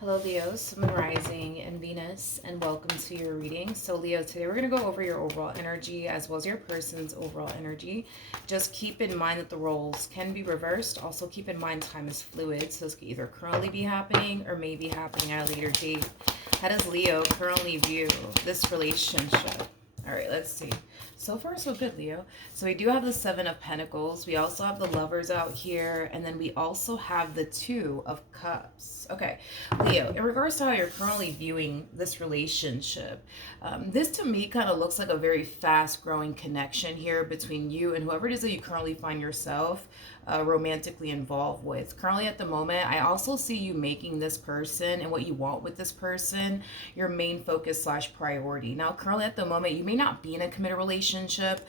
Hello, Leo, Sun, Rising, and Venus, and welcome to your reading. So, Leo, today we're going to go over your overall energy as well as your person's overall energy. Just keep in mind that the roles can be reversed. Also, keep in mind time is fluid, so this could either currently be happening or may be happening at a later date. How does Leo currently view this relationship? All right, let's see. So far, so good, Leo. So we do have the Seven of Pentacles. We also have the Lovers out here. And then we also have the Two of Cups. Okay, Leo, in regards to how you're currently viewing this relationship, this to me kind of looks like a very fast-growing connection here between you and whoever it is that you currently find yourself romantically involved with. Currently at the moment, I also see you making this person and what you want with this person your main focus slash priority. Now, currently at the moment, you may not be in a committed relationship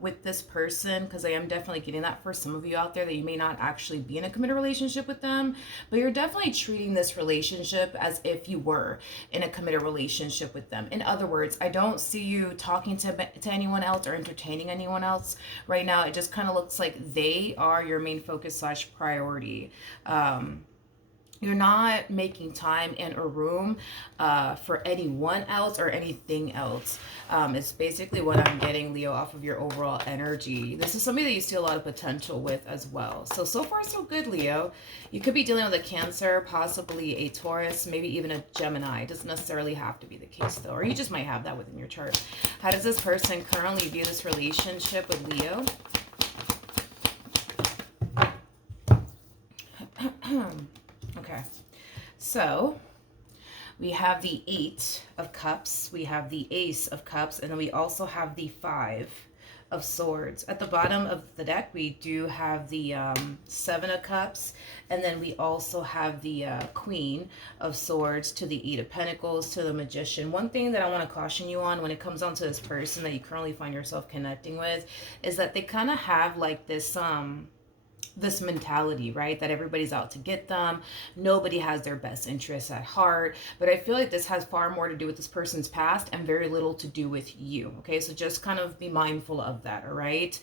with this person, because I am definitely getting that for some of you out there, that you may not actually be in a committed relationship with them, but you're definitely treating this relationship as if you were in a committed relationship with them. In other words, I don't see you talking to anyone else or entertaining anyone else right now. It just kind of looks like they are your main focus slash priority. You're not making time and or room for anyone else or anything else. It's basically what I'm getting, Leo, off of your overall energy. This is somebody that you see a lot of potential with as well. So far, so good, Leo. You could be dealing with a Cancer, possibly a Taurus, maybe even a Gemini. It doesn't necessarily have to be the case, though. Or you just might have that within your chart. How does this person currently view this relationship with Leo? Okay, so we have the Eight of Cups, we have the Ace of Cups, and then we also have the Five of Swords. At the bottom of the deck, we do have the Seven of Cups, and then we also have the Queen of Swords to the Eight of Pentacles to the Magician. One thing that I want to caution you on when it comes down to this person that you currently find yourself connecting with is that they kind of have like this mentality, right? That everybody's out to get them. Nobody has their best interests at heart. But I feel like this has far more to do with this person's past and very little to do with you. Okay, so just kind of be mindful of that, all right?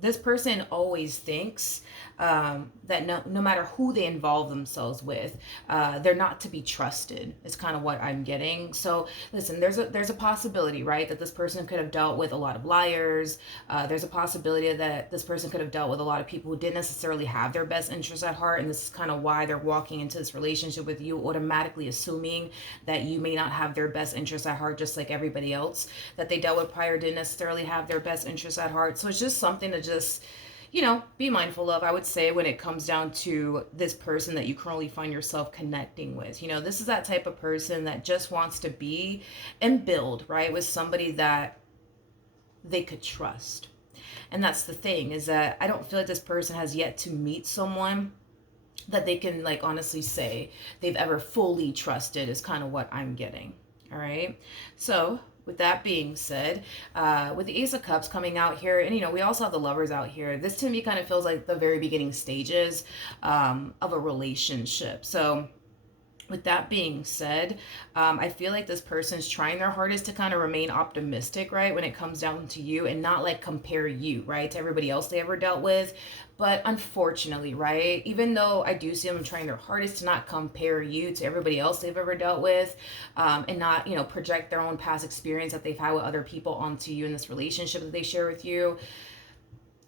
This person always thinks that no matter who they involve themselves with, they're not to be trusted. Is kind of what I'm getting. So listen, there's a possibility, right, that this person could have dealt with a lot of liars. There's a possibility that this person could have dealt with a lot of people who didn't necessarily have their best interests at heart, and this is kind of why they're walking into this relationship with you, automatically assuming that you may not have their best interests at heart, just like everybody else that they dealt with prior didn't necessarily have their best interests at heart. So it's just something to just be mindful of, I would say, when it comes down to this person that you currently find yourself connecting with. This is that type of person that just wants to be and build, right, with somebody that they could trust. And that's the thing, is that I don't feel like this person has yet to meet someone that they can like honestly say they've ever fully trusted, is kind of what I'm getting. All right. So with that being said, with the Ace of Cups coming out here, and we also have the Lovers out here, this to me kind of feels like the very beginning stages of a relationship. So with that being said, I feel like this person's trying their hardest to kind of remain optimistic, right, when it comes down to you, and not like compare you, right, to everybody else they ever dealt with. But unfortunately, right, even though I do see them trying their hardest to not compare you to everybody else they've ever dealt with, and not, project their own past experience that they've had with other people onto you in this relationship that they share with you,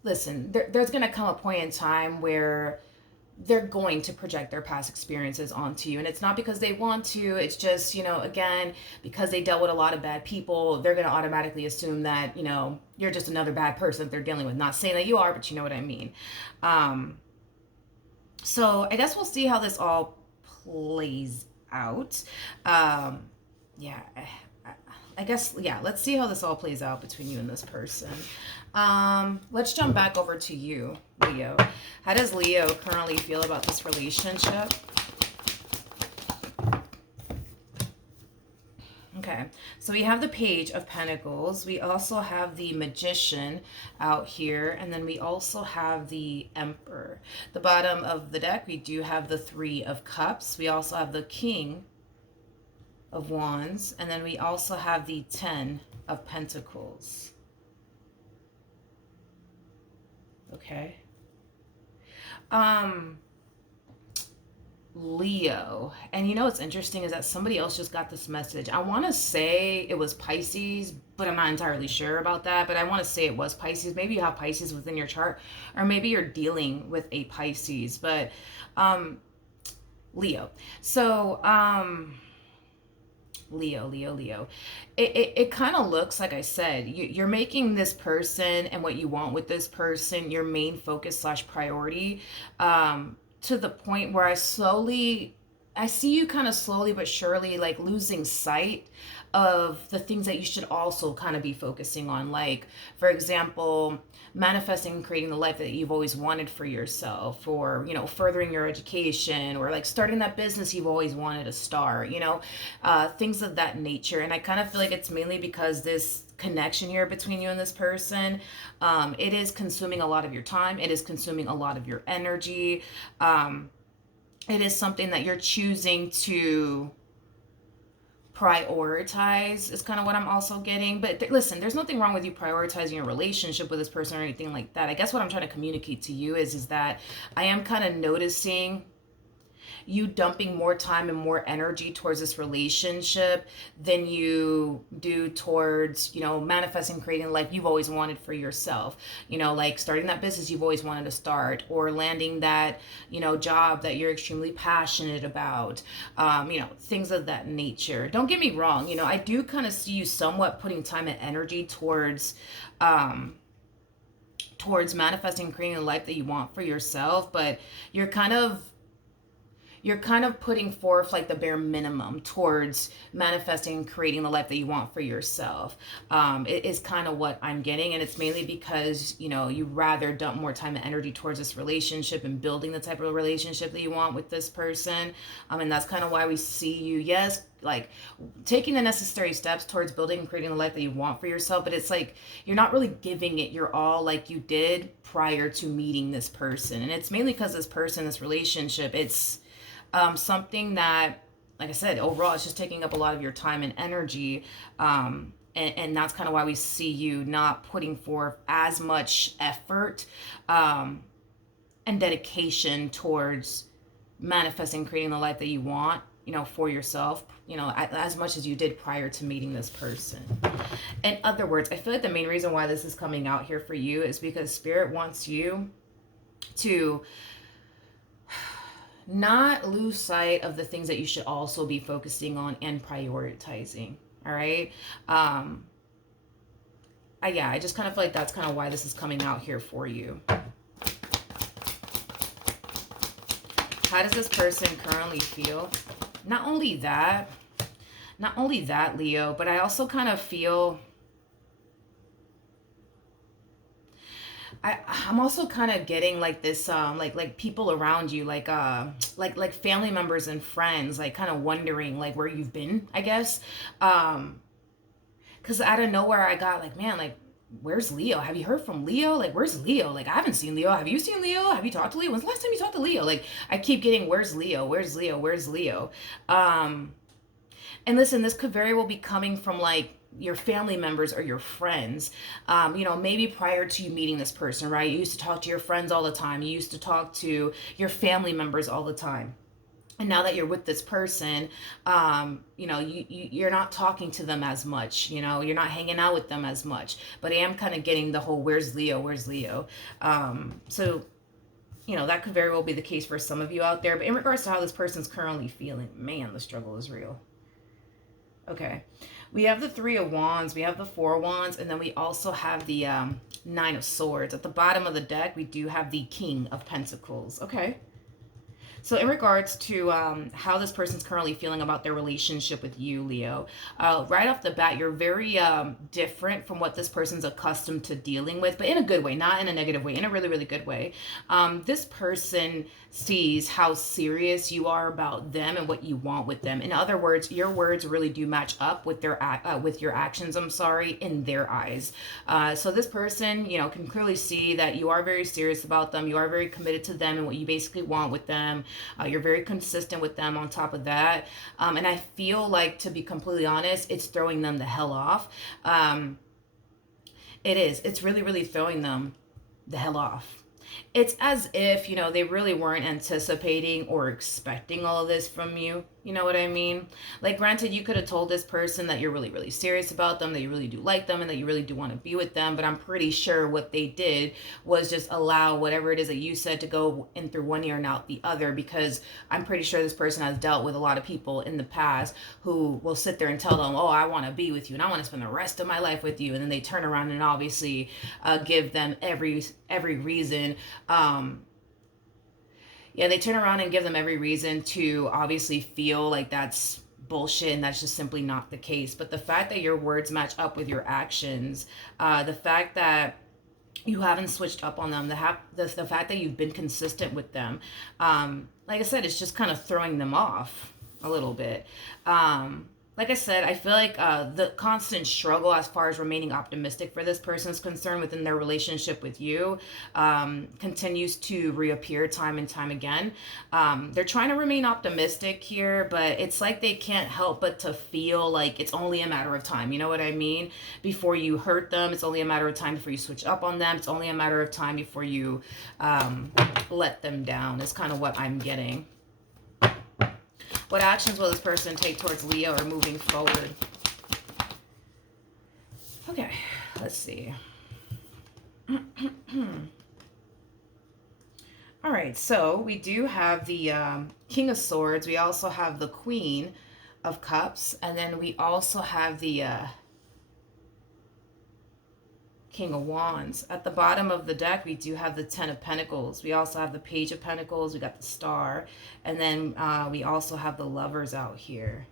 listen, there's going to come a point in time where they're going to project their past experiences onto you. And it's not because they want to, it's just, again, because they dealt with a lot of bad people, they're going to automatically assume that, you're just another bad person that they're dealing with. Not saying that you are, but you know what I mean. So I guess we'll see how this all plays out. Yeah, I guess, yeah, let's see how this all plays out between you and this person. Let's jump back over to you, Leo. How does Leo currently feel about this relationship? Okay, so we have the Page of Pentacles. We also have the Magician out here, and then we also have the Emperor. The bottom of the deck, we do have the Three of Cups. We also have the King of Wands, and then we also have the Ten of Pentacles. Okay. Leo. And you know what's interesting is that somebody else just got this message. I want to say it was Pisces, but I'm not entirely sure about that. But I want to say it was Pisces. Maybe you have Pisces within your chart, or maybe you're dealing with a Pisces. But um, Leo. So Leo. It kind of looks like I said, you're making this person and what you want with this person your main focus slash priority, to the point where I see you kind of slowly but surely like losing sight of the things that you should also kind of be focusing on. Like, for example, manifesting and creating the life that you've always wanted for yourself, or, you know, furthering your education, or like starting that business you've always wanted to start, you know, things of that nature. And I kind of feel like it's mainly because this connection here between you and this person, it is consuming a lot of your time, it is consuming a lot of your energy. It is something that you're choosing to prioritize, is kind of what I'm also getting. But listen, there's nothing wrong with you prioritizing your relationship with this person or anything like that. I guess what I'm trying to communicate to you is that I am kind of noticing you dumping more time and more energy towards this relationship than you do towards, you know, manifesting, creating the life you've always wanted for yourself. You know, like starting that business you've always wanted to start, or landing that, you know, job that you're extremely passionate about, you know, things of that nature. Don't get me wrong, you know, I do kind of see you somewhat putting time and energy towards manifesting, creating the life that you want for yourself, but you're kind of putting forth like the bare minimum towards manifesting and creating the life that you want for yourself. It is kind of what I'm getting. And it's mainly because, you know, you rather dump more time and energy towards this relationship and building the type of relationship that you want with this person. And that's kind of why we see you, yes, like taking the necessary steps towards building and creating the life that you want for yourself. But it's like, you're not really giving it your all like you did prior to meeting this person. And it's mainly because this person, this relationship, it's something that, like I said, overall, it's just taking up a lot of your time and energy. And that's kind of why we see you not putting forth as much effort and dedication towards manifesting, creating the life that you want, you know, for yourself, you know, as much as you did prior to meeting this person. In other words, I feel like the main reason why this is coming out here for you is because Spirit wants you to not lose sight of the things that you should also be focusing on and prioritizing. All right. I just kind of feel like that's kind of why this is coming out here for you. How does this person currently feel? Not only that, Leo, but I also kind of feel, I'm also kind of getting like this, like people around you, like family members and friends, like kind of wondering like where you've been, I guess. Because out of nowhere I got like, man, like, where's Leo? Have you heard from Leo? Like, where's Leo? Like, I haven't seen Leo. Have you seen Leo? Have you talked to Leo? When's the last time you talked to Leo? Like, I keep getting, where's Leo? Where's Leo? Where's Leo? And listen, this could very well be coming from like your family members or your friends. You know, maybe prior to you meeting this person, right? You used to talk to your friends all the time. You used to talk to your family members all the time. And now that you're with this person, you know, you're not talking to them as much, you know, you're not hanging out with them as much. But I am kind of getting the whole, where's Leo? Where's Leo? So, you know, that could very well be the case for some of you out there. But in regards to how this person's currently feeling, man, the struggle is real. Okay, we have the Three of Wands, we have the Four of Wands, and then we also have the Nine of Swords. At the bottom of the deck, we do have the King of Pentacles. Okay. So in regards to how this person's currently feeling about their relationship with you, Leo, right off the bat, you're very different from what this person's accustomed to dealing with, but in a good way, not in a negative way, in a really, really good way. This person sees how serious you are about them and what you want with them. In other words, your words really do match up with their with your actions, I'm sorry, in their eyes. So this person, you know, can clearly see that you are very serious about them. You are very committed to them and what you basically want with them. You're very consistent with them on top of that. And I feel like, to be completely honest, it's throwing them the hell off. It is. It's really, really throwing them the hell off. it's as if, they really weren't anticipating or expecting all of this from you. You know what I mean? Like, granted, you could have told this person that you're really, really serious about them, that you really do like them, and that you really do want to be with them. But I'm pretty sure what they did was just allow whatever it is that you said to go in through one ear and out the other, because I'm pretty sure this person has dealt with a lot of people in the past who will sit there and tell them, oh, I want to be with you and I want to spend the rest of my life with you. And then they turn around and obviously give them every reason. They turn around and give them every reason to obviously feel like that's bullshit, and that's just simply not the case. But the fact that your words match up with your actions, the fact that you haven't switched up on them, the fact that you've been consistent with them, like I said, it's just kind of throwing them off a little bit. Like I said, I feel like the constant struggle as far as remaining optimistic for this person is concerned within their relationship with you continues to reappear time and time again. They're trying to remain optimistic here, but it's like they can't help but to feel like it's only a matter of time. You know what I mean? Before you hurt them, it's only a matter of time before you switch up on them. It's only a matter of time before you let them down, is kind of what I'm getting. What actions will this person take towards Leo or moving forward? Okay, let's see. All right, so we do have the King of Swords. We also have the Queen of Cups. And then we also have the King of Wands. At the bottom of the deck, we do have the Ten of Pentacles. We also have the Page of Pentacles. We got the Star. And then we also have the Lovers out here.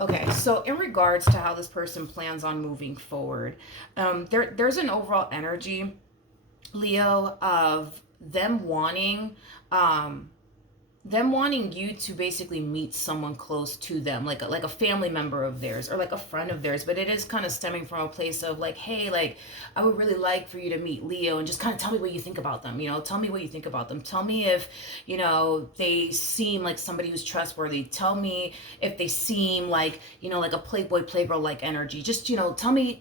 Okay, so in regards to how this person plans on moving forward, there's an overall energy, Leo, of them wanting you to basically meet someone close to them, like a family member of theirs or like a friend of theirs. But it is kind of stemming from a place of like, hey, like, I would really like for you to meet Leo and just kind of tell me what you think about them. Tell me what you think about them. Tell me if, they seem like somebody who's trustworthy. Tell me if they seem like, like a playboy, playgirl like energy. Just, tell me,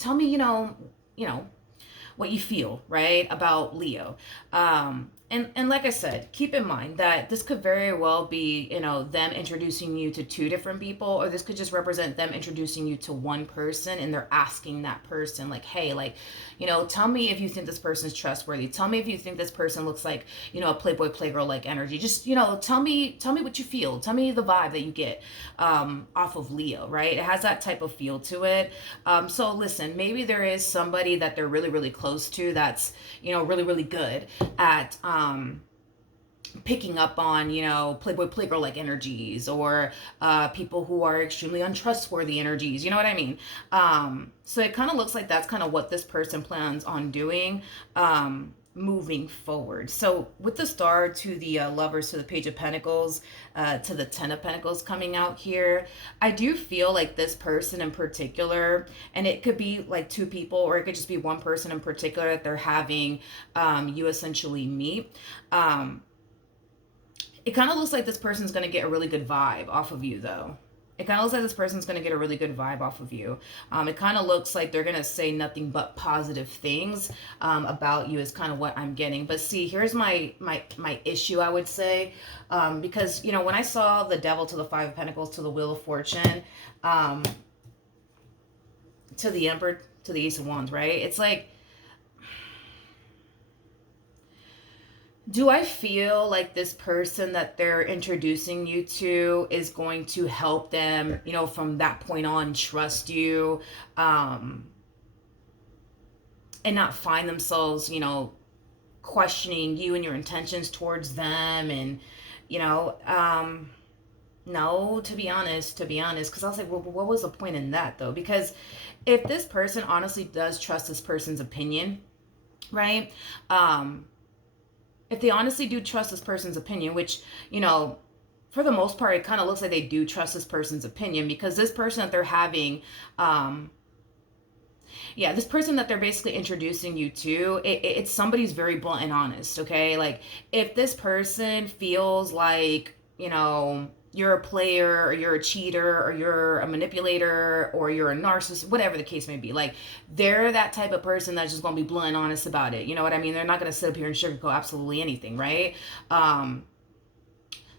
what you feel, right, about Leo. And like I said, keep in mind that this could very well be, them introducing you to two different people, or this could just represent them introducing you to one person, and they're asking that person, like, hey, like, tell me if you think this person's trustworthy. Tell me if you think this person looks like, a playboy, playgirl like energy. Just, tell me what you feel. Tell me the vibe that you get off of Leo, right? It has that type of feel to it. So listen, maybe there is somebody that they're really, really close to that's, really, really good at picking up on, playboy, playgirl like energies, or people who are extremely untrustworthy energies. You know what I mean? So it kind of looks like that's kind of what this person plans on doing moving forward. So with the Star to the Lovers to the Page of Pentacles to the Ten of Pentacles coming out here, I do feel like this person in particular, and it could be like two people, or it could just be one person in particular that they're having you essentially meet. It kind of looks like this person's going to get a really good vibe off of you, though. It kind of looks like this person's going to get a really good vibe off of you. It kind of looks like they're going to say nothing but positive things about you, is kind of what I'm getting. But see, here's my issue, I would say. Because, when I saw the Devil to the Five of Pentacles to the Wheel of Fortune, to the Emperor, to the Ace of Wands, right? It's like, do I feel like this person that they're introducing you to is going to help them, from that point on, trust you, and not find themselves, questioning you and your intentions towards them? And, no, to be honest, because I was like, well, what was the point in that, though? Because if this person honestly does trust this person's opinion, right? If they honestly do trust this person's opinion, which, for the most part, it kind of looks like they do trust this person's opinion, because this person that they're having, this person that they're basically introducing you to, it's somebody who's very blunt and honest, okay? Like, if this person feels like, you're a player, or you're a cheater, or you're a manipulator, or you're a narcissist, whatever the case may be. Like, they're that type of person that's just gonna be blunt and honest about it. You know what I mean? They're not gonna sit up here and sugarcoat absolutely anything, right?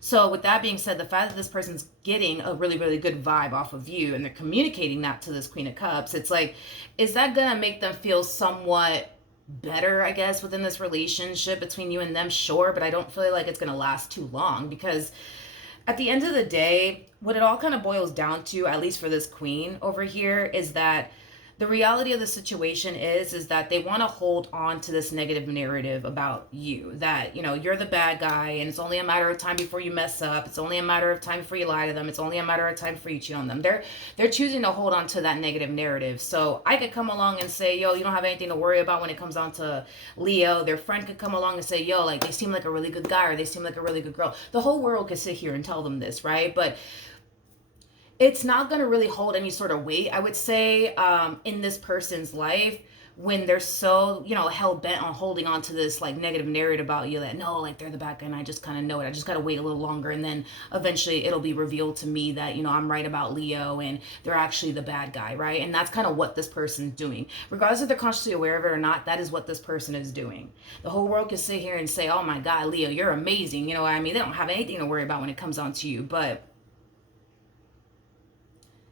So with that being said, the fact that this person's getting a really, really good vibe off of you and they're communicating that to this Queen of Cups, it's like, is that gonna make them feel somewhat better, I guess, within this relationship between you and them? Sure, but I don't feel like it's gonna last too long, because at the end of the day, what it all kind of boils down to, at least for this queen over here, is that the reality of the situation is that they want to hold on to this negative narrative about you, that, you know, you're the bad guy and it's only a matter of time before you mess up, it's only a matter of time before you lie to them, it's only a matter of time before you cheat on them. They're choosing to hold on to that negative narrative. So I could come along and say, yo, you don't have anything to worry about when it comes down to Leo. Their friend could come along and say, yo, like, they seem like a really good guy, or they seem like a really good girl. The whole world could sit here and tell them this, right? But it's not going to really hold any sort of weight, I would say, in this person's life, when they're so, you know, hell bent on holding on to this like negative narrative about you, that no, like, they're the bad guy and I just kind of know it. I just got to wait a little longer, and then eventually it'll be revealed to me that, you know, I'm right about Leo and they're actually the bad guy, right? And that's kind of what this person's doing. Regardless if they're consciously aware of it or not, that is what this person is doing. The whole world can sit here and say, oh my God, Leo, you're amazing. You know what I mean? They don't have anything to worry about when it comes on to you, but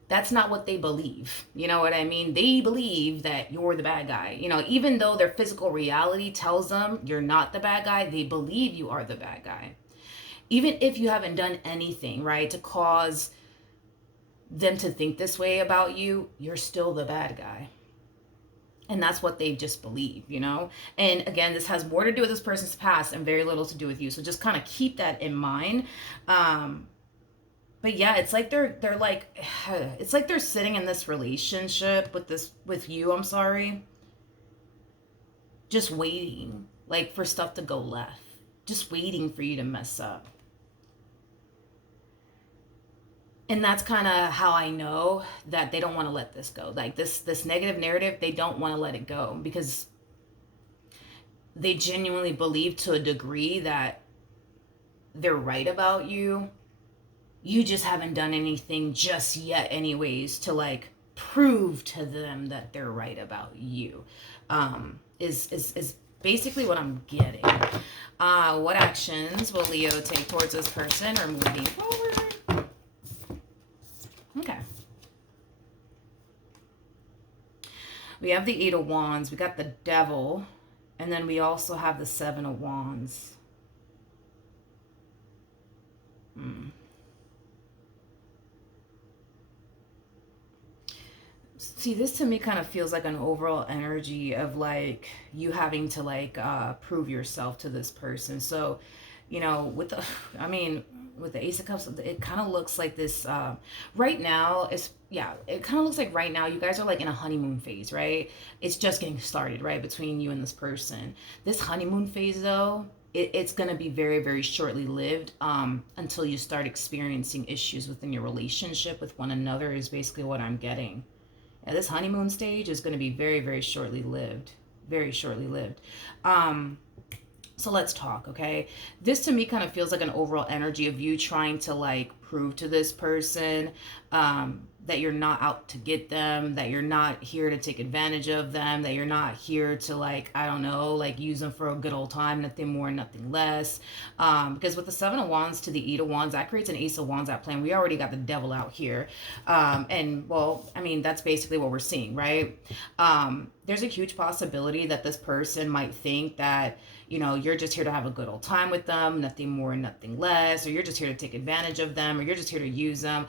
that's not what they believe. You know what I mean? They believe that you're the bad guy. You know, even though their physical reality tells them you're not the bad guy, they believe you are the bad guy. Even if you haven't done anything, right, to cause them to think this way about you, you're still the bad guy. And that's what they just believe, you know? And again, this has more to do with this person's past and very little to do with you. So just kind of keep that in mind. But yeah, it's like they're like, it's like they're sitting in this relationship with you, I'm sorry, just waiting, like, for stuff to go left, just waiting for you to mess up. And that's kind of how I know that they don't want to let this go. Like, this negative narrative, they don't want to let it go, because they genuinely believe to a degree that they're right about you. You just haven't done anything just yet anyways to, like, prove to them that they're right about you. Is basically what I'm getting. What actions will Leo take towards this person or moving forward? Okay. We have the Eight of Wands, we got the Devil, and then we also have the Seven of Wands. See, this to me kind of feels like an overall energy of, like, you having to, like, prove yourself to this person. So, you know, with the, I mean, with the Ace of Cups, it kind of looks like this, right now, it kind of looks like right now you guys are like in a honeymoon phase, right? It's just getting started, right, between you and this person. This honeymoon phase, though, it's going to be very, very shortly lived, until you start experiencing issues within your relationship with one another, is basically what I'm getting. Yeah, this honeymoon stage is going to be very, very shortly lived. Very shortly lived. So let's talk, okay? This to me kind of feels like an overall energy of you trying to, like, prove to this person that you're not out to get them, that you're not here to take advantage of them, that you're not here to, like, I don't know, like, use them for a good old time, nothing more, nothing less. Because with the Seven of Wands to the Eight of Wands, that creates an Ace of Wands at play. We already got the Devil out here. And, well, I mean, that's basically what we're seeing, right? There's a huge possibility that this person might think that, you know, you're just here to have a good old time with them, nothing more, nothing less, or you're just here to take advantage of them, or you're just here to use them.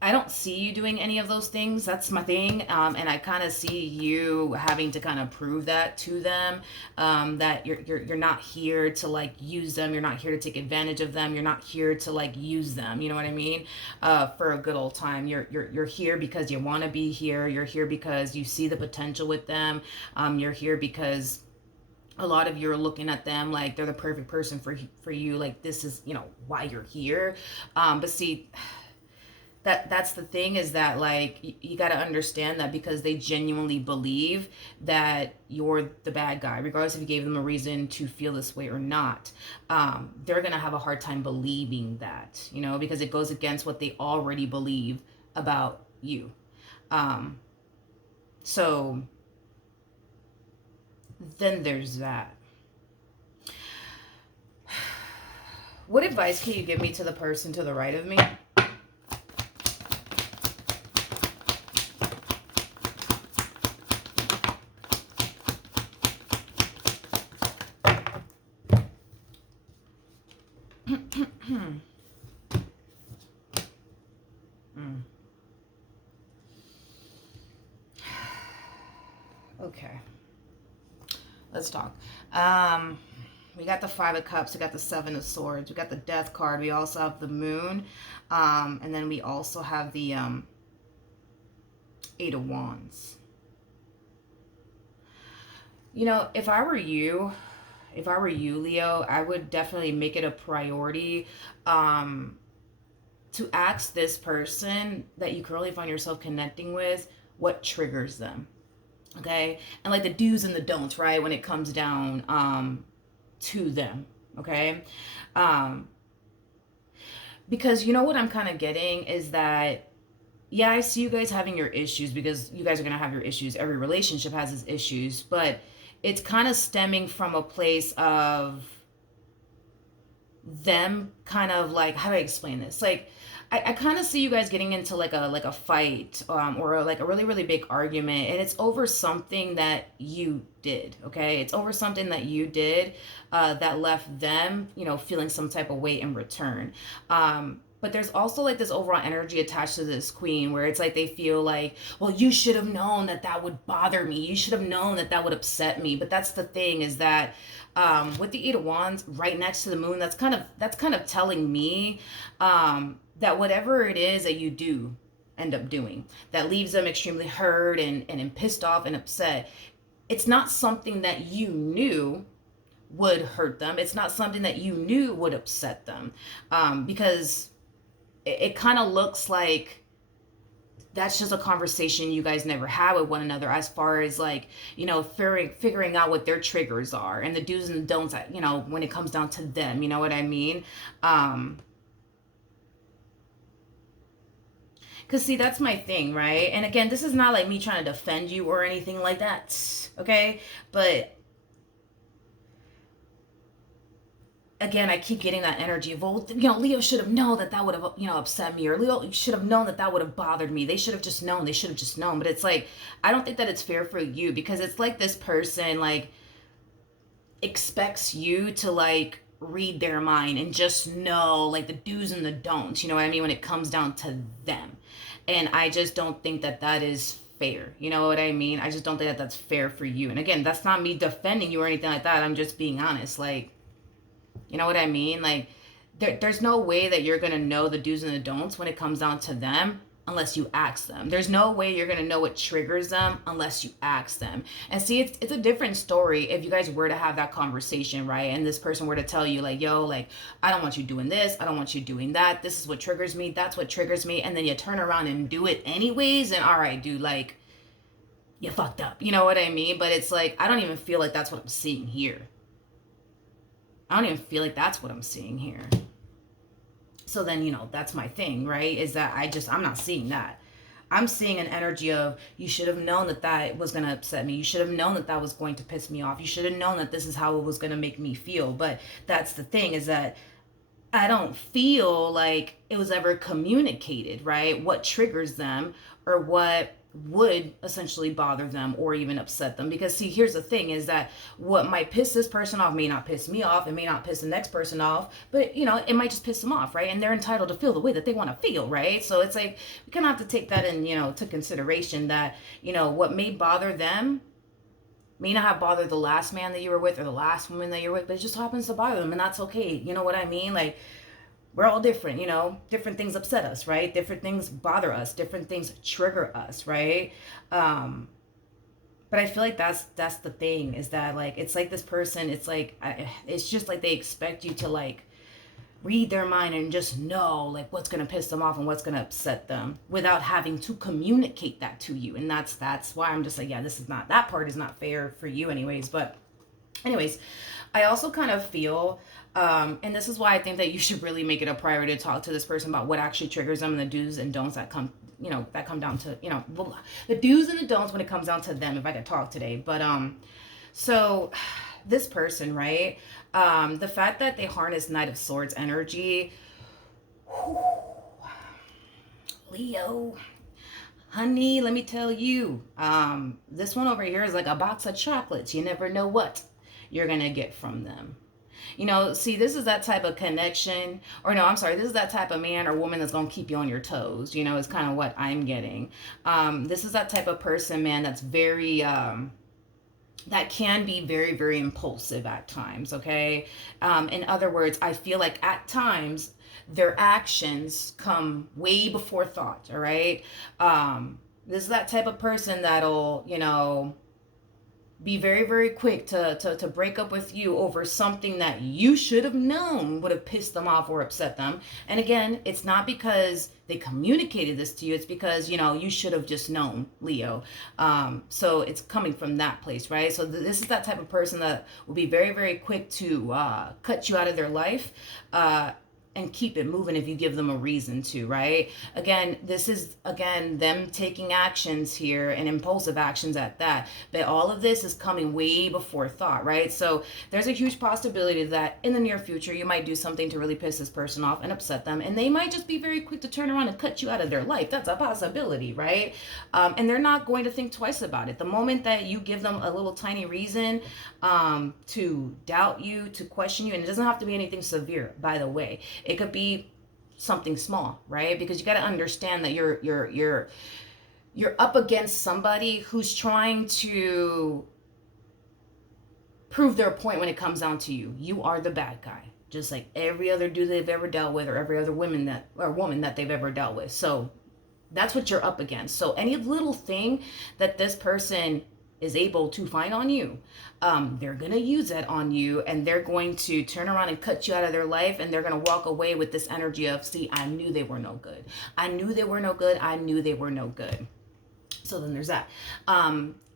I don't see you doing any of those things. That's my thing. And I kind of see you having to kind of prove that to them, that you're not here to, like, use them. You're not here to take advantage of them. You're not here to, like, use them. You know what I mean? For a good old time. You're here because you want to be here. You're here because you see the potential with them. You're here because a lot of you are looking at them like they're the perfect person for you. Like, this is, you know, why you're here. But see, that's the thing, is that like you got to understand that because they genuinely believe that you're the bad guy, regardless if you gave them a reason to feel this way or not. They're gonna have a hard time believing that, you know, because it goes against what they already believe about you. um so then there's that. What advice can you give me to the person to the right of me? Mm. Okay, let's talk. Um, we got the Five of Cups, we got the Seven of Swords, we got the Death card, we also have the Moon, and then we also have the Eight of Wands. You know, if I were you, Leo, I would definitely make it a priority um, to ask this person that you currently find yourself connecting with what triggers them. Okay, and like the do's and the don'ts, right, when it comes down to them. Okay, um because you know what I'm kind of getting is that, yeah, I see you guys having your issues, because you guys are going to have your issues. Every relationship has its issues, but it's kind of stemming from a place of them kind of like, how do I explain this? Like, I kind of see you guys getting into like a fight, or like a really really big argument, and it's over something that you did. Okay, it's over something that you did that left them, you know, feeling some type of weight in return. But there's also like this overall energy attached to this queen, where it's like they feel like, well, you should have known that that would bother me. You should have known that that would upset me. But that's the thing, is that with the Eight of Wands right next to the Moon, that's kind of telling me that whatever it is that you do end up doing that leaves them extremely hurt and pissed off and upset, it's not something that you knew would hurt them. It's not something that you knew would upset them, because it kind of looks like that's just a conversation you guys never had with one another, as far as like, you know, figuring out what their triggers are and the do's and the don'ts, you know, when it comes down to them. You know what I mean? Because see, that's my thing, right? And again, this is not like me trying to defend you or anything like that, okay? But again, I keep getting that energy of, well, you know, Leo should have known that that would have, you know, upset me, or Leo should have known that that would have bothered me. They should have just known. They should have just known. But it's like, I don't think that it's fair for you, because it's like this person like expects you to like read their mind and just know like the do's and the don'ts. You know what I mean? When it comes down to them, and I just don't think that that is fair. You know what I mean? I just don't think that that's fair for you. And again, that's not me defending you or anything like that. I'm just being honest. Like, you know what I mean? Like, there's no way that you're gonna know the do's and the don'ts when it comes down to them unless you ask them. There's no way you're gonna know what triggers them unless you ask them. And see, it's a different story if you guys were to have that conversation, right? And this person were to tell you like, yo, like, I don't want you doing this, I don't want you doing that, this is what triggers me, that's what triggers me, and then you turn around and do it anyways, and all right, dude, like, you fucked up. You know what I mean? But it's like, I don't even feel like that's what I'm seeing here. I don't even feel like that's what I'm seeing here. So then, you know, that's my thing, right? Is that I'm not seeing that. I'm seeing an energy of, you should have known that that was going to upset me. You should have known that that was going to piss me off. You should have known that this is how it was going to make me feel. But that's the thing, is that I don't feel like it was ever communicated, right? What triggers them, or what would essentially bother them or even upset them. Because see, here's the thing, is that what might piss this person off may not piss me off, it may not piss the next person off, but you know, it might just piss them off, right? And they're entitled to feel the way that they want to feel, right? So it's like, we kind of have to take that in, you know, to consideration, that, you know, what may bother them may not have bothered the last man that you were with or the last woman that you're with, but it just happens to bother them, and that's okay. You know what I mean? Like, we're all different, you know, different things upset us, right? Different things bother us, different things trigger us, right? But I feel like that's the thing, is that like, it's like this person, it's like, it's just like they expect you to like read their mind and just know like what's going to piss them off and what's going to upset them without having to communicate that to you. And that's why I'm just like, yeah, this is not, that part is not fair for you anyways. But anyways, I also kind of feel, and this is why I think that you should really make it a priority to talk to this person about what actually triggers them and the do's and don'ts that come, that come down to, the do's and the don'ts when it comes down to them, if I could talk today. But, so this person, right? The fact that they harness Knight of Swords energy, whew, Leo, honey, let me tell you, this one over here is like a box of chocolates. You never know what you're gonna get from them. See, this is that type of connection, or no, I'm sorry, this is that type of man or woman that's gonna keep you on your toes. Is kind of what I'm getting. This is that type of person, man, that's very that can be very, very impulsive at times. Okay. In other words, I feel like at times their actions come way before thought. All right. This is that type of person that'll, be very, very quick to break up with you over something that you should have known would have pissed them off or upset them. And again, it's not because they communicated this to you. It's because, you should have just known, Leo. So it's coming from that place, right? So this is that type of person that will be very, very quick to cut you out of their life. And keep it moving if you give them a reason to, right? Again, this is, them taking actions here and impulsive actions at that. But all of this is coming way before thought, right? So there's a huge possibility that in the near future, you might do something to really piss this person off and upset them. And they might just be very quick to turn around and cut you out of their life. That's a possibility, right? And they're not going to think twice about it. The moment that you give them a little tiny reason to doubt you, to question you, and it doesn't have to be anything severe, by the way. It could be something small, right? Because you got to understand that you're up against somebody who's trying to prove their point when it comes down to you. You are the bad guy, just like every other dude they've ever dealt with, or every other woman that they've ever dealt with. So that's what you're up against. So any little thing that this person is able to find on you, they're going to use it on you, and they're going to turn around and cut you out of their life, and they're going to walk away with this energy of, see, I knew they were no good. I knew they were no good. I knew they were no good. So then there's that.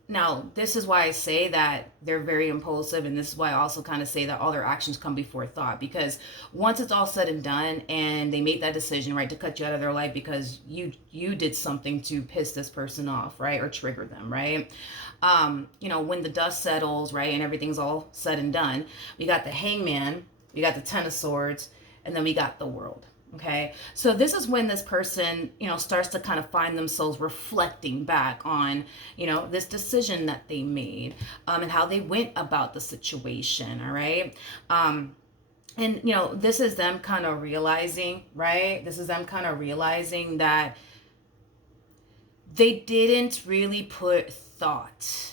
Now, this is why I say that they're very impulsive, and this is why I also kind of say that all their actions come before thought, because once it's all said and done and they made that decision, right, to cut you out of their life because you did something to piss this person off, right, or trigger them, right? When the dust settles, right, and everything's all said and done, we got the Hangman, we got the Ten of Swords, and then we got the World. Okay, so this is when this person, starts to kind of find themselves reflecting back on, this decision that they made, and how they went about the situation. All right. And, this is them kind of realizing, right? This is them kind of realizing that they didn't really put thought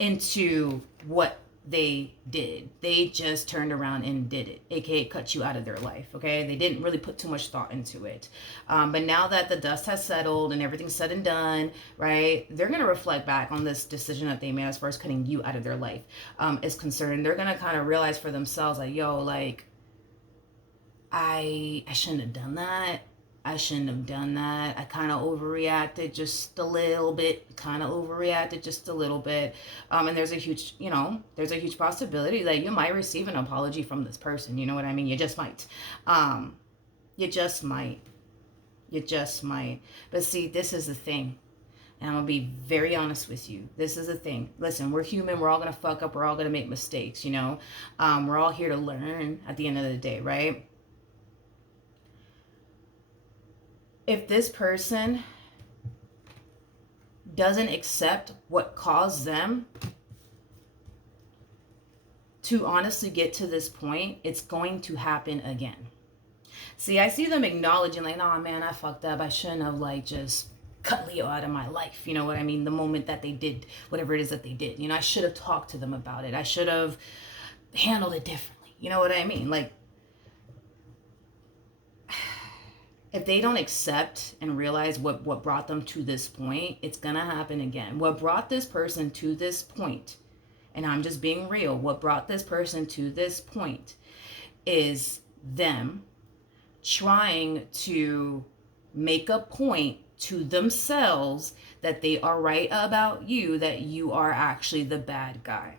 into what they did. They just turned around and did it, aka cut you out of their life. Okay, they didn't really put too much thought into it. But now that the dust has settled and everything's said and done, right, they're gonna reflect back on this decision that they made as far as cutting you out of their life is concerned. They're gonna kind of realize for themselves, like, yo, like, I shouldn't have done that. I shouldn't have done that. I kind of overreacted just a little bit. And there's a huge possibility that you might receive an apology from this person. You know what I mean? You just might. You just might. But see, this is the thing. And I'm going to be very honest with you. This is the thing. Listen, we're human. We're all going to fuck up. We're all going to make mistakes, We're all here to learn at the end of the day, right? If this person doesn't accept what caused them to honestly get to this point, it's going to happen again. See, I see them acknowledging, like, nah, man, I fucked up. I shouldn't have, like, just cut Leo out of my life. You know what I mean? The moment that they did whatever it is that they did. I should have talked to them about it. I should have handled it differently. You know what I mean? Like, if they don't accept and realize what brought them to this point, it's going to happen again. What brought this person to this point, and I'm just being real, what brought this person to this point is them trying to make a point to themselves that they are right about you, that you are actually the bad guy.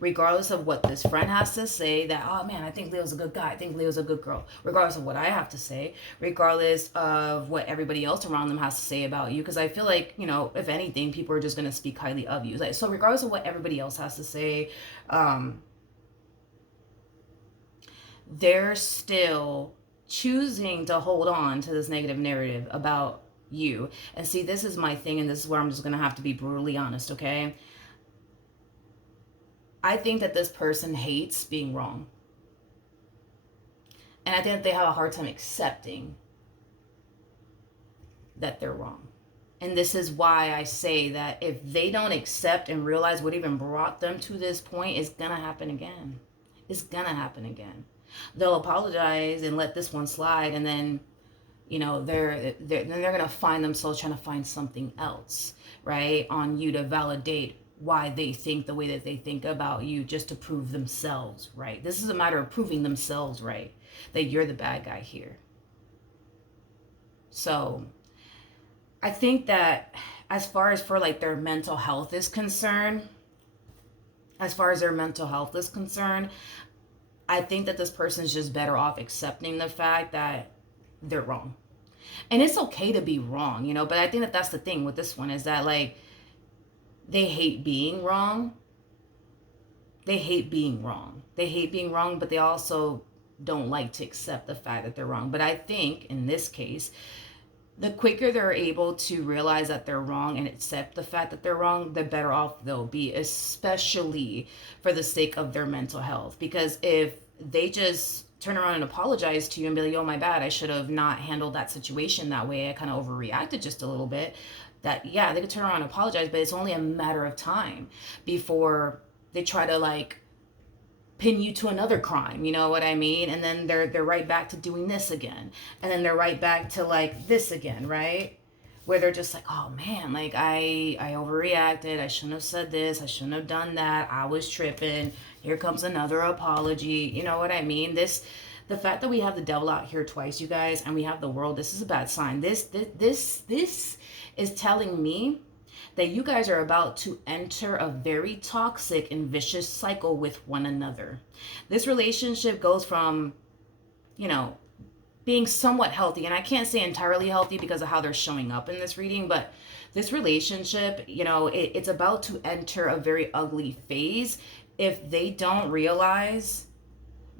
Regardless of what this friend has to say, that, oh man, I think Leo's a good guy, I think Leo's a good girl. Regardless of what I have to say, regardless of what everybody else around them has to say about you. Because I feel like, you know, if anything, people are just going to speak highly of you. Like, so regardless of what everybody else has to say, they're still choosing to hold on to this negative narrative about you. And see, this is my thing, and this is where I'm just going to have to be brutally honest, okay? I think that this person hates being wrong. And I think that they have a hard time accepting that they're wrong. And this is why I say that if they don't accept and realize what even brought them to this point, it's going to happen again. It's going to happen again. They'll apologize and let this one slide, and then, you know, they're going to find themselves trying to find something else, right, on you to validate why they think the way that they think about you, just to prove themselves right. This is a matter of proving themselves right, that you're the bad guy here. So I think that as far as for like their mental health is concerned, I think that this person's just better off accepting the fact that they're wrong. And it's okay to be wrong, you know, but I think that that's the thing with this one, is that like they hate being wrong. They hate being wrong, but they also don't like to accept the fact that they're wrong. But I think in this case, the quicker they're able to realize that they're wrong and accept the fact that they're wrong, the better off they'll be, especially for the sake of their mental health. Because if they just turn around and apologize to you and be like, oh, my bad, I should have not handled that situation that way, I kind of overreacted just a little bit, that, yeah, they could turn around and apologize, but it's only a matter of time before they try to like pin you to another crime, you know what I mean? And then they're right back to doing this again, and then they're right back to like this again, right? Where they're just like, oh man, like I overreacted, I shouldn't have said this, I shouldn't have done that, I was tripping, here comes another apology, you know what I mean? The fact that we have the devil out here twice, you guys, and we have the world, this is a bad sign. This is telling me that you guys are about to enter a very toxic and vicious cycle with one another. This relationship goes from, you know, being somewhat healthy, and I can't say entirely healthy because of how they're showing up in this reading, but this relationship, you know, it's about to enter a very ugly phase if they don't realize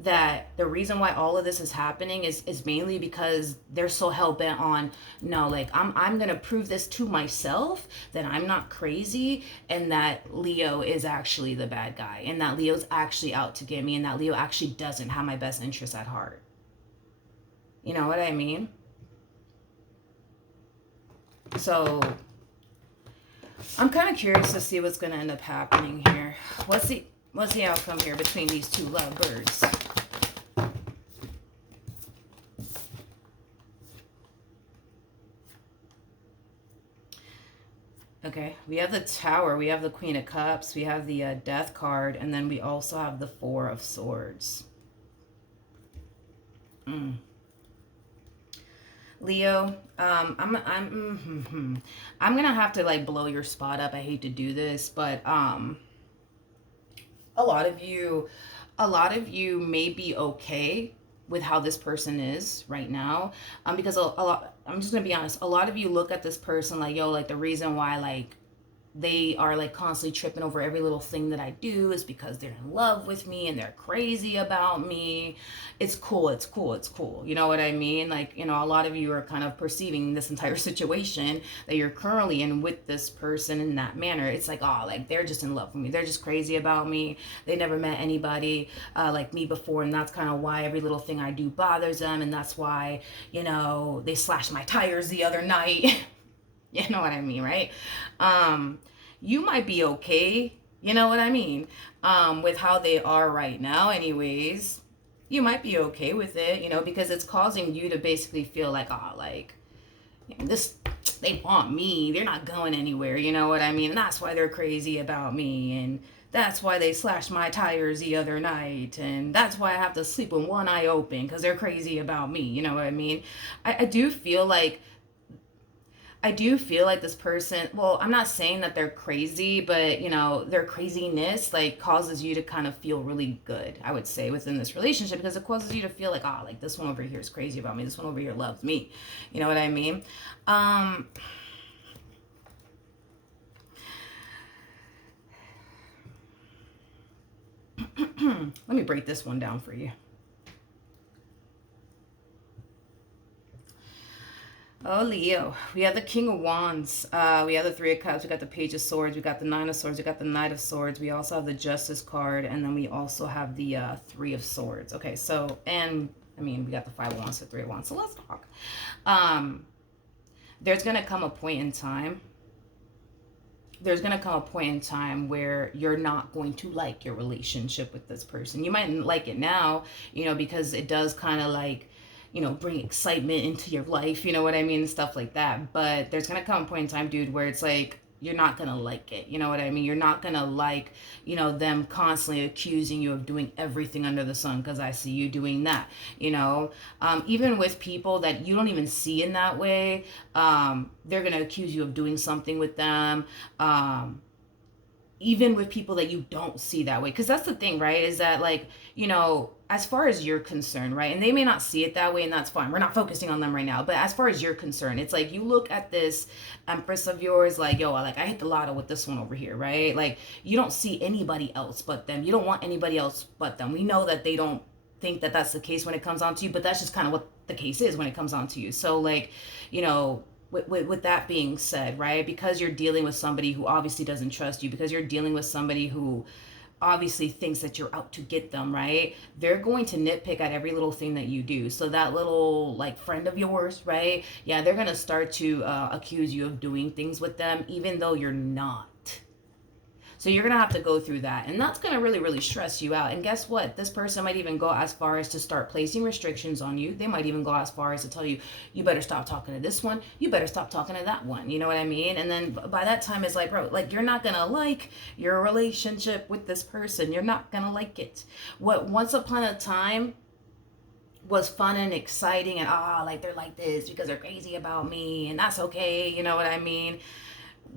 that the reason why all of this is happening is mainly because they're so hell-bent on, no, like I'm gonna prove this to myself that I'm not crazy, and that Leo is actually the bad guy, and that Leo's actually out to get me, and that Leo actually doesn't have my best interests at heart. You know what I mean? So I'm kind of curious to see what's gonna end up happening here. What's the outcome here between these two lovebirds? Okay, we have the Tower, we have the Queen of Cups, we have the Death card, and then we also have the Four of Swords. Leo, I'm gonna have to like blow your spot up. I hate to do this, but a lot of you may be okay with how this person is right now, because a lot, I'm just gonna be honest, a lot of you look at this person like, yo, like the reason why like they are like constantly tripping over every little thing that I do is because they're in love with me and they're crazy about me. It's cool, it's cool, it's cool. You know what I mean? Like, you know, a lot of you are kind of perceiving this entire situation that you're currently in with this person in that manner. It's like, oh, like they're just in love with me. They're just crazy about me. They never met anybody like me before, and that's kind of why every little thing I do bothers them, and that's why, you know, they slashed my tires the other night. You know what I mean, right? You might be okay, you know what I mean, with how they are right now anyways. You might be okay with it, you know, because it's causing you to basically feel like, oh, like, you know, this, they want me, they're not going anywhere, you know what I mean? And that's why they're crazy about me, and that's why they slashed my tires the other night, and that's why I have to sleep with one eye open because they're crazy about me. You know what I mean? I do feel like this person, well, I'm not saying that they're crazy, but their craziness like causes you to kind of feel really good, I would say, within this relationship, because it causes you to feel like, oh, like this one over here is crazy about me. This one over here loves me. You know what I mean? Let me break this one down for you. Oh, Leo, we have the King of Wands. We have the Three of Cups. We got the Page of Swords. We got the Nine of Swords. We got the Knight of Swords. We also have the Justice card. And then we also have the Three of Swords. Okay, so, and, I mean, we got the Five of Wands, the Three of Wands. So let's talk. There's going to come a point in time. There's going to come a point in time where you're not going to like your relationship with this person. You might like it now, because it does kind of like, bring excitement into your life, you know what I mean, and stuff like that. But there's gonna come a point in time, dude, where it's like you're not gonna like it, you know what I mean? You're not gonna like, them constantly accusing you of doing everything under the sun, because I see you doing that, even with people that you don't even see in that way. They're gonna accuse you of doing something with them. Even with people that you don't see that way, because that's the thing, right, is that, like, as far as you're concerned, right, and they may not see it that way, and that's fine, we're not focusing on them right now, but as far as you're concerned, it's like you look at this Empress of yours, like, yo, like, I hit the lotto with this one over here, right? Like, you don't see anybody else but them. You don't want anybody else but them. We know that they don't think that that's the case when it comes on to you, but that's just kind of what the case is when it comes on to you. So, like, with that being said, right, because you're dealing with somebody who obviously doesn't trust you, because you're dealing with somebody who obviously thinks that you're out to get them, right, they're going to nitpick at every little thing that you do. So that little, like, friend of yours, right, yeah, they're going to start to accuse you of doing things with them, even though you're not. So you're going to have to go through that. And that's going to really, really stress you out. And guess what? This person might even go as far as to start placing restrictions on you. They might even go as far as to tell you, you better stop talking to this one. You better stop talking to that one. You know what I mean? And then by that time, it's like, bro, like, you're not going to like your relationship with this person. You're not going to like it. What once upon a time was fun and exciting and, like, they're like this because they're crazy about me, and that's okay. You know what I mean?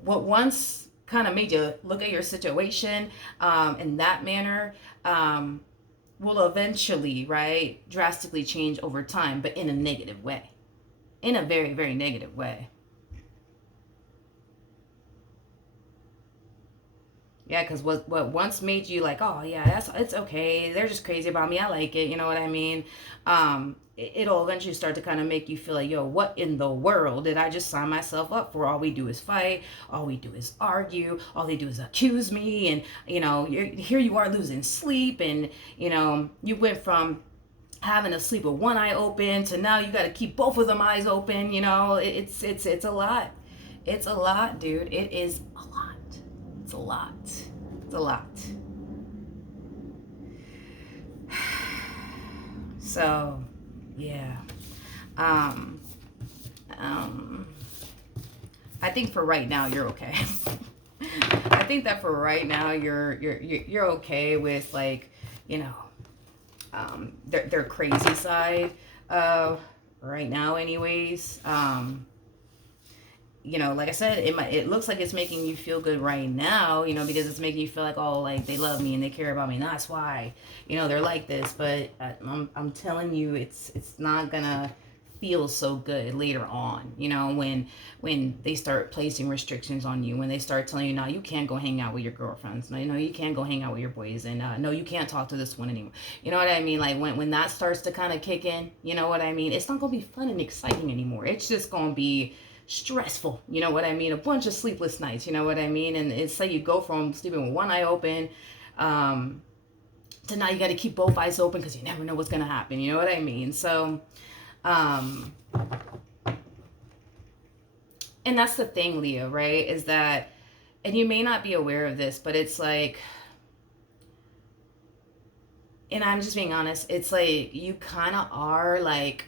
What once kind of made you look at your situation in that manner will eventually, right, drastically change over time, but in a negative way, in a very, very negative way. Yeah, because what once made you like, oh yeah, it's okay, they're just crazy about me, I like it, you know what I mean? It'll eventually start to kind of make you feel like, yo, what in the world did I just sign myself up for? All we do is fight, all we do is argue, all they do is accuse me, and here you are losing sleep, and you went from having to sleep with one eye open to now you got to keep both of them eyes open. It's a lot. It's a lot, dude. It is a lot. It's a lot. It's a lot. So, yeah. I think for right now you're okay. I think that for right now you're okay with, like, their crazy side right now, anyways. Like I said, it looks like it's making you feel good right now, because it's making you feel like, oh, like, they love me and they care about me, and that's why, they're like this. But I'm telling you, it's not gonna feel so good later on, when they start placing restrictions on you, when they start telling you, no, you can't go hang out with your girlfriends, no, you can't go hang out with your boys, and no, you can't talk to this one anymore. You know what I mean? Like, when that starts to kind of kick in, you know what I mean? It's not gonna be fun and exciting anymore. It's just gonna be stressful, you know what I mean? A bunch of sleepless nights, you know what I mean? And it's like you go from sleeping with one eye open to now you got to keep both eyes open because you never know what's going to happen, you know what I mean? So and that's the thing, Leo, right, is that, and you may not be aware of this, but it's like, and I'm just being honest, it's like you kind of are, like,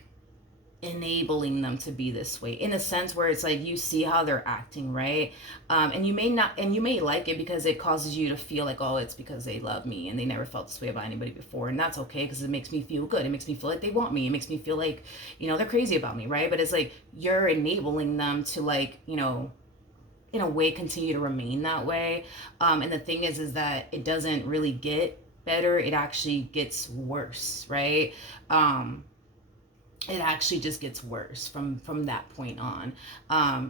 enabling them to be this way, in a sense where it's like you see how they're acting, right? And you may not, and you may like it because it causes you to feel like, oh, it's because they love me and they never felt this way about anybody before, and that's okay because it makes me feel good. It makes me feel like they want me. It makes me feel like, you know, they're crazy about me, right? But it's like you're enabling them to, like, you know, in a way continue to remain that way. And the thing is that it doesn't really get better, it actually gets worse, right? It actually just gets worse from that point on.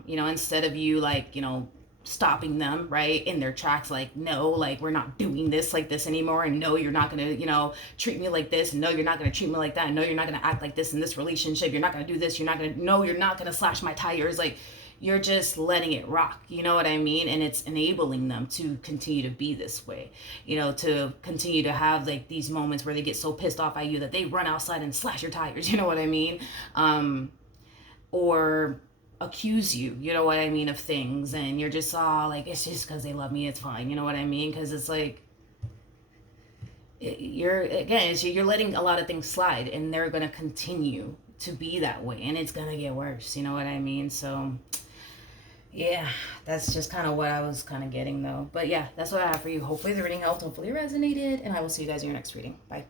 You know, instead of you, like, you know, stopping them right in their tracks, like, no, like, we're not doing this like this anymore, and no, you're not gonna, you know, treat me like this, and no, you're not gonna treat me like that, and no, you're not gonna act like this in this relationship, you're not gonna do this, you're not gonna, no, you're not gonna slash my tires, like, you're just letting it rock, you know what I mean? And it's enabling them to continue to be this way, you know, to continue to have like these moments where they get so pissed off at you that they run outside and slash your tires, you know what I mean? Or accuse you, you know what I mean, of things, and you're just all like, it's just because they love me, it's fine, you know what I mean? Because it's like, you're, again, you're letting a lot of things slide, and they're going to continue to be that way, and it's going to get worse, you know what I mean? So yeah, that's just kind of what I was kind of getting though. But yeah, that's what I have for you. Hopefully the reading helped, hopefully it resonated, and I will see you guys in your next reading. Bye.